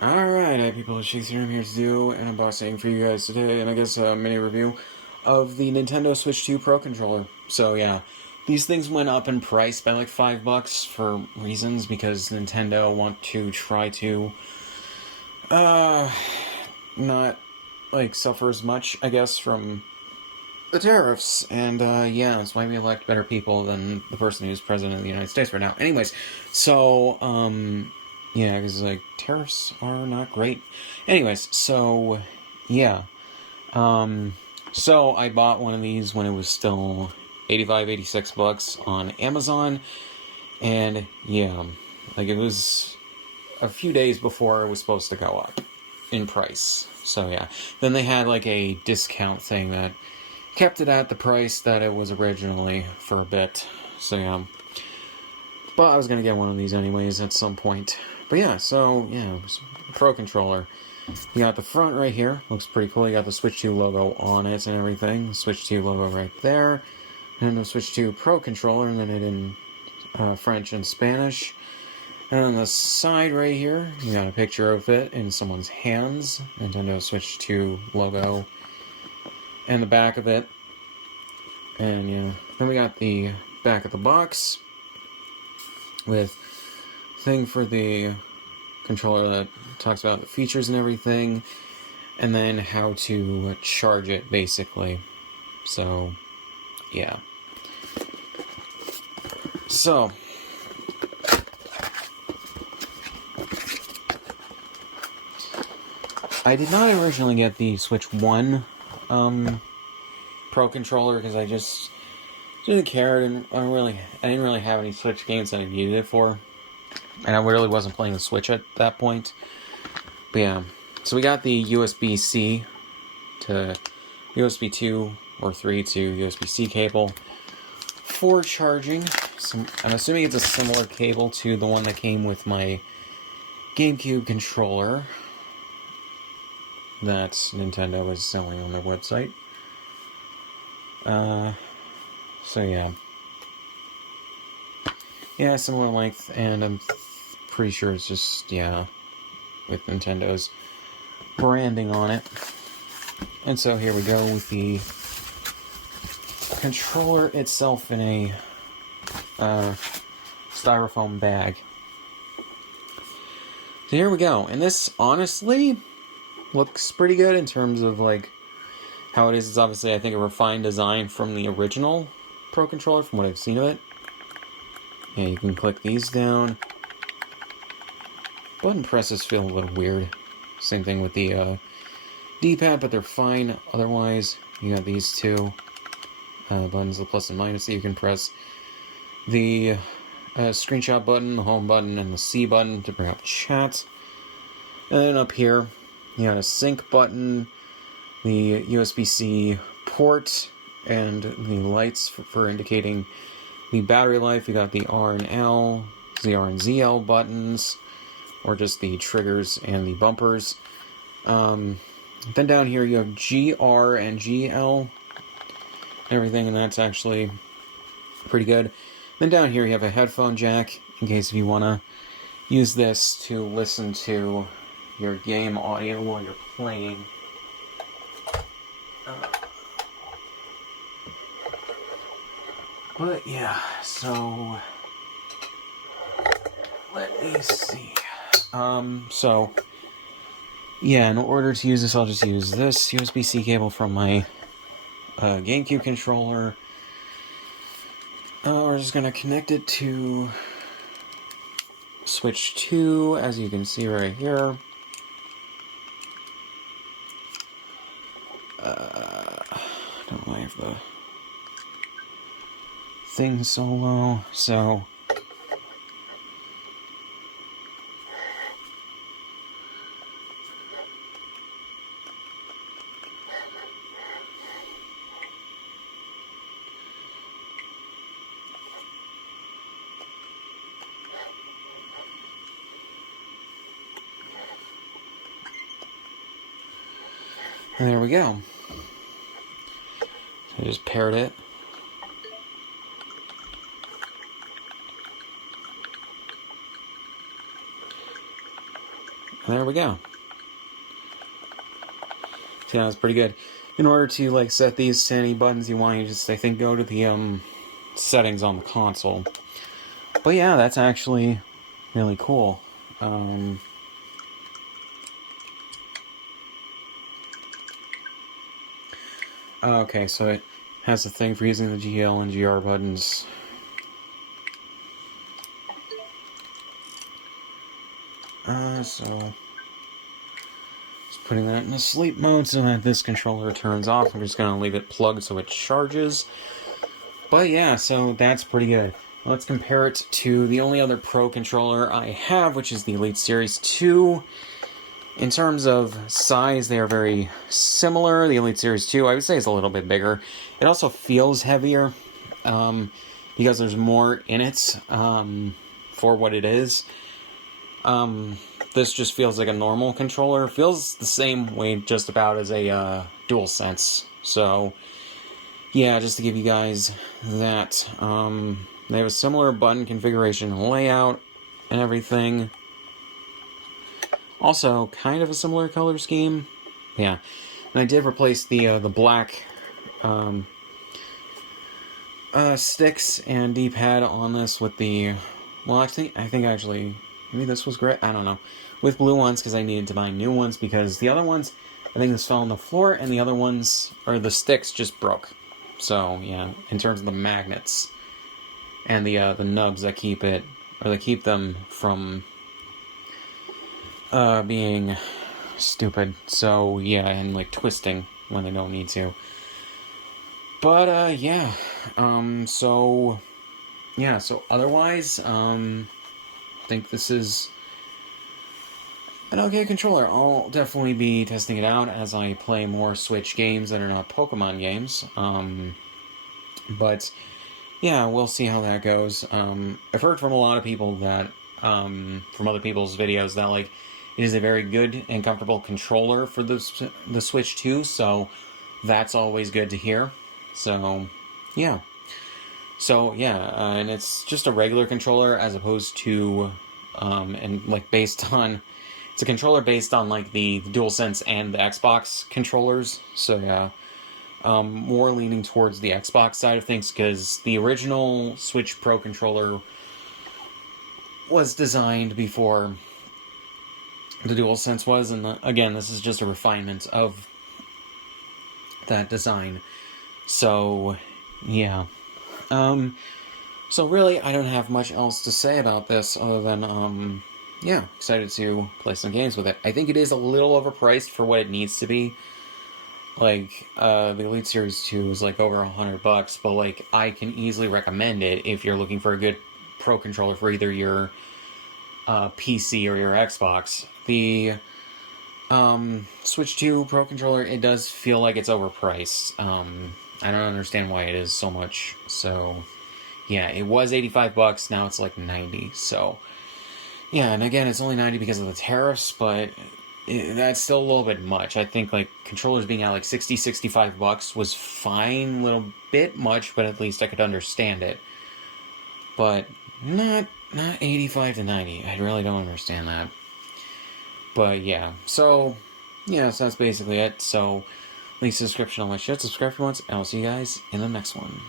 Alright, hi people, it's Scsigs here. I'm here to do an unboxing for you guys today, and I guess a mini review of the Nintendo Switch 2 Pro Controller. So yeah, these things went up in price by like $5 for reasons, because Nintendo want to try to, not, like, suffer as much, I guess, from the tariffs, and yeah, that's why we elect better people than the person who's president of the United States right now. Anyways, so yeah, because like tariffs are not great. Anyways, so yeah, so I bought one of these when it was still 85, 86 bucks on Amazon, and yeah, like it was a few days before it was supposed to go up in price. So yeah, then they had like a discount thing that kept it at the price that it was originally for a bit. So yeah, but I was gonna get one of these anyways at some point. But yeah, so yeah, Pro controller. You got the front right here, looks pretty cool. You got the Switch 2 logo on it and everything. Switch 2 logo right there, and the Switch 2 Pro controller, and then it in French and Spanish. And on the side right here, you got a picture of it in someone's hands. Nintendo Switch 2 logo, and the back of it. And yeah, then we got the back of the box with thing for the controller that talks about the features and everything, and then how to charge it, basically. So, yeah. So, I did not originally get the Switch 1 Pro controller because I just didn't care. I didn't really have any Switch games that I needed it for, and I really wasn't playing the Switch at that point. But yeah, so we got the USB-C to USB 2 or 3 to USB-C cable for charging. I'm assuming it's a similar cable to the one that came with my GameCube controller that Nintendo is selling on their website. So yeah. Yeah, similar length, and I'm pretty sure it's just, yeah, with Nintendo's branding on it. And so here we go with the controller itself in a styrofoam bag. So here we go. And this honestly looks pretty good in terms of like how it is. It's obviously, I think, a refined design from the original Pro controller from what I've seen of it. And you can click these down. Button presses feel a little weird. Same thing with the D-pad, but they're fine. Otherwise, you got these two buttons, the plus and minus, that you can press. The screenshot button, the home button, and the C button to bring up chat. And then up here, you got a sync button, the USB-C port, and the lights for indicating the battery life. You got the R and L, the R and ZL buttons, or just the triggers and the bumpers. Then down here you have GR and GL, everything, and that's actually pretty good. Then down here you have a headphone jack, in case if you want to use this to listen to your game audio while you're playing. But yeah, so let me see. So yeah, in order to use this, I'll just use this USB-C cable from my GameCube controller. We're just gonna connect it to Switch 2, as you can see right here. I don't know why I have the thing so low, so and there we go. So I just paired it. there we go. So yeah, that's pretty good. In order to like set these to any buttons you want, you just, I think, go to the settings on the console. But yeah, that's actually really cool. Okay, so it has a thing for using the GL and GR buttons. So just putting that in the sleep mode so that this controller turns off. I'm just gonna leave it plugged so it charges. But yeah, so that's pretty good. Let's compare it to the only other Pro controller I have, which is the Elite Series 2. In terms of size, they are very similar. The Elite Series 2, I would say, is a little bit bigger. It also feels heavier because there's more in it for what it is. This just feels like a normal controller. It feels the same way just about as a DualSense. So, yeah, just to give you guys that. They have a similar button configuration and layout and everything. Also, kind of a similar color scheme. Yeah. And I did replace the black sticks and D-pad on this with the... Well, I think actually... Maybe this was great. I don't know. With blue ones, because I needed to buy new ones, because the other ones, I think this fell on the floor, and the other ones, or the sticks, just broke. So, yeah, in terms of the magnets. And the nubs that keep it, or that keep them from being stupid. So, yeah, and, like, twisting when they don't need to. But, yeah. So otherwise, I think this is an okay controller. I'll definitely be testing it out as I play more Switch games that are not Pokemon games. But yeah, we'll see how that goes. I've heard from a lot of people that, from other people's videos, that like it is a very good and comfortable controller for the Switch 2, so that's always good to hear. So, yeah. And it's just a regular controller as opposed to, and like based on, it's a controller based on like the DualSense and the Xbox controllers. So yeah, more leaning towards the Xbox side of things because the original Switch Pro controller was designed before the DualSense was, and again, this is just a refinement of that design. So, yeah. So really, I don't have much else to say about this other than, yeah, excited to play some games with it. I think it is a little overpriced for what it needs to be. Like, the Elite Series 2 is like over $100, but like, I can easily recommend it if you're looking for a good Pro controller for either your, PC or your Xbox. The, Switch 2 Pro controller, it does feel like it's overpriced. I don't understand why it is so much. So, yeah, it was $85, now it's like $90. So, yeah, and again, it's only $90 because of the tariffs, but that's still a little bit much. I think like controllers being at like $60-65 was fine, a little bit much, but at least I could understand it. But not 85 to 90. I really don't understand that. But yeah, so that's basically it. So link to the description on my shit. Subscribe if you want, and I'll see you guys in the next one.